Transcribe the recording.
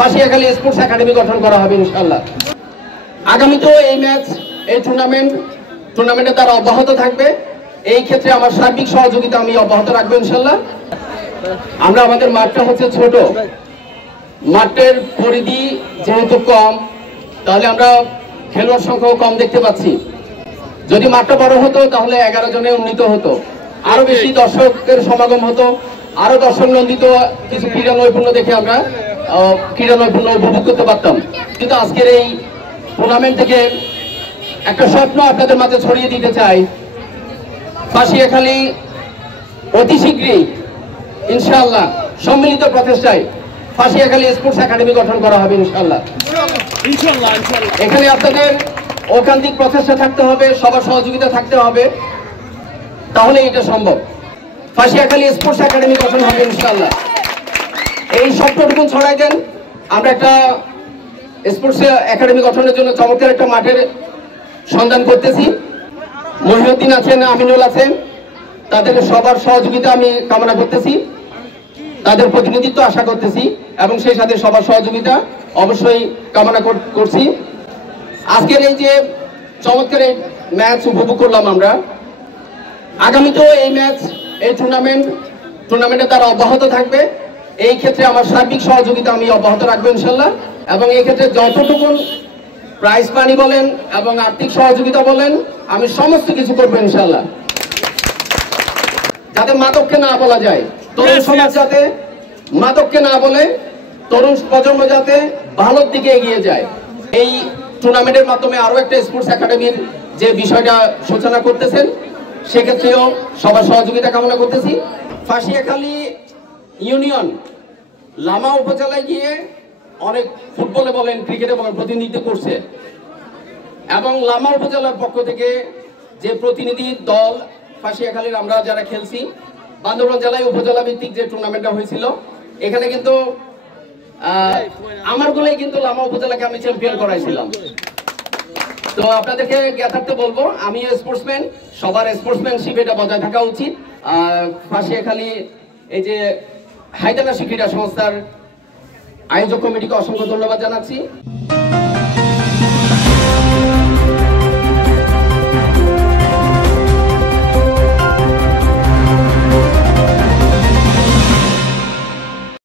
Fashiakhali sports academy গঠন করা হবে ইনশাআল্লাহ। আগামীতেও এই ম্যাচ, এই টুর্নামেন্টে তারা অব্যাহত থাকবে। এই ক্ষেত্রে আমার সার্বিক সহযোগিতা আমি অব্যাহত রাখবো ইনশাআল্লাহ। আমরা আমাদের মাঠটা হচ্ছে ছোট, মাঠের পরিধি যেহেতু কম, তাহলে আমরা খেলোয়াড় সংখ্যাও কম দেখতে পাচ্ছি। যদি মাঠটা বড় হতো তাহলে 11 জনে উন্নীত হতো, আরো বেশি দর্শকের সমাগম হতো, আরো দর্শক নন্দিত কিছু ক্রীড়া নৈপুণ্য দেখে আমরা ক্রীড়া নৈপুণ্য উপভোগ করতে পারতাম। কিন্তু আজকের এই টুর্নামেন্ট থেকে একটা স্বপ্ন আপনাদের মাঝে ছড়িয়ে দিতে চাই। ফাঁসিয়াখালী অতি শীঘ্রই ইনশাআল্লাহ সম্মিলিত প্রচেষ্টায় ফাঁসিয়াখালী স্পোর্টস একাডেমি গঠন করা হবে ইনশাআল্লাহ। এখানে আপনাদের ঐকান্তিক প্রচেষ্টা থাকতে হবে, সবার সহযোগিতা থাকতে হবে, তাহলে এটা সম্ভব। ফাঁসিয়াখালী স্পোর্টস একাডেমি গঠন হবে ইনশাআল্লাহ। এই স্বপ্নটুকু ছড়াই দেন। আমরা একটা স্পোর্টস একাডেমি গঠনের জন্য চমৎকার একটা মাঠের সন্ধান করতেছি। মহিউদ্দিন আছেন, আমিনুল আছেন, তাদের সবার সহযোগিতা আমি কামনা করতেছি, তাদের প্রতিনিধিত্ব আশা করতেছি এবং সেই সাথে সবার সহযোগিতা অবশ্যই কামনা করছি। আজকের এই যে চমৎকার ম্যাচ উপভোগ করলাম আমরা, আগামীতেও এই ম্যাচ, এই টুর্নামেন্টে তারা অব্যাহত থাকবে। এই ক্ষেত্রে আমার সার্বিক সহযোগিতা আমি অব্যাহত রাখবো ইনশাআল্লাহ। এবং এই ক্ষেত্রে যতটুকু প্রাইজ মানি বলেন এবং আর্থিক সহযোগিতা বলেন, আমি সমস্ত কিছু করবো ইনশাআল্লাহ, যাতে মাদককে না বলা যায়, তরুণ সমাজ যাতে মাদককে না বলে, তরুণ প্রজন্ম যাতে ভালোর দিকে এগিয়ে যায়। এই টুর্নামেন্টের মাধ্যমে আরো একটা স্পোর্টস একাডেমির যে বিষয়টা সূচনা করতেছেন, সেক্ষেত্রেও সবার সহযোগিতা কামনা করতেছি। ফাঁসিয়াখালী ইউনিয়ন লামা উপজেলায় গিয়ে অনেক ফুটবলে বলেন, ক্রিকেটে বলেন প্রতিনিধিত্ব করছে এবং লামা উপজেলার পক্ষ থেকে যে প্রতিনিধি দল ফাঁসিয়াখালীর আমরা যারা খেলছি, বান্দরবান জেলায় উপজেলা ভিত্তিক যে টুর্নামেন্টটা হয়েছিল, এখানে কিন্তু আমার গোলেই কিন্তু লামা উপজেলাকে আমি চ্যাম্পিয়ন করাইছিলাম। তো আপনাদেরকে জ্ঞাতার্থে বলবো, আমি স্পোর্টসম্যান, সবার স্পোর্টসম্যানশিপ এটা বজায় থাকা উচিত। ফাঁসিয়াখালী এই যে হায়দারাবাদ ক্রীড়া সংস্থার আয়োজক কমিটিকে অসংখ্য ধন্যবাদ জানাচ্ছি।